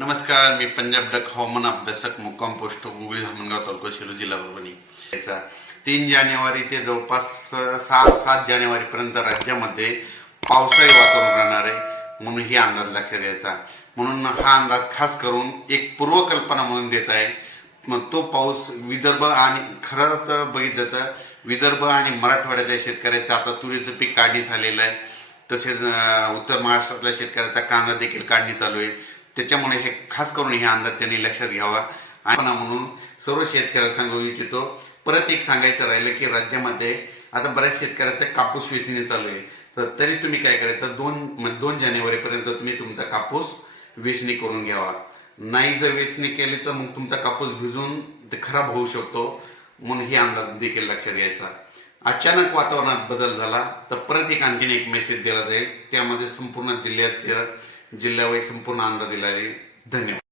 नमस्कार मी पंजाब डक हवामान अभ्यासक मुक्काम पोस्ट उंगळी धामणगाव तालुका शिरू जिल्हा परभणी तीन जानेवारी ते जवळपास सहा सात पर्यंत राज्यामध्ये पावसाळी वातावरण राहणार आहे म्हणून ही अंदाज लक्षात घ्यायचा म्हणून हा अंदाज खास करून एक पूर्वकल्पना म्हणून देत आहे मग तो पाऊस विदर्भ आणि खरं तर बघितलं तर विदर्भ आणि मराठवाड्यातल्या शेतकऱ्याचं आता तुरीचं पीक काढणी झालेलं आहे तसेच उत्तर महाराष्ट्रातल्या शेतकऱ्याचा कांदा देखील काढणी चालू आहे त्याच्यामुळे हे खास करून हे अंदाज त्यांनी लक्षात घ्यावा आपण म्हणून सर्व शेतकऱ्याला सांगू इच्छितो परत एक सांगायचं राहिलं की राज्यामध्ये आता बऱ्याच शेतकऱ्याचा कापूस वेचणी चालू आहे तर तरी तुम्ही काय करायचं दोन दोन जानेवारीपर्यंत तुम्ही तुमचा कापूस वेचणी करून घ्यावा नाही जर वेचणी केली तर मग तुमचा कापूस भिजून खराब होऊ शकतो म्हणून ही अंदाज देखील लक्षात घ्यायचा अचानक वातावरणात बदल झाला तर परत एक आणखीन एक मेसेज दिला जाईल त्यामध्ये संपूर्ण जिल्ह्याचे जिल्ह्यावाई संपूर्ण आनंद दिला धन्यवाद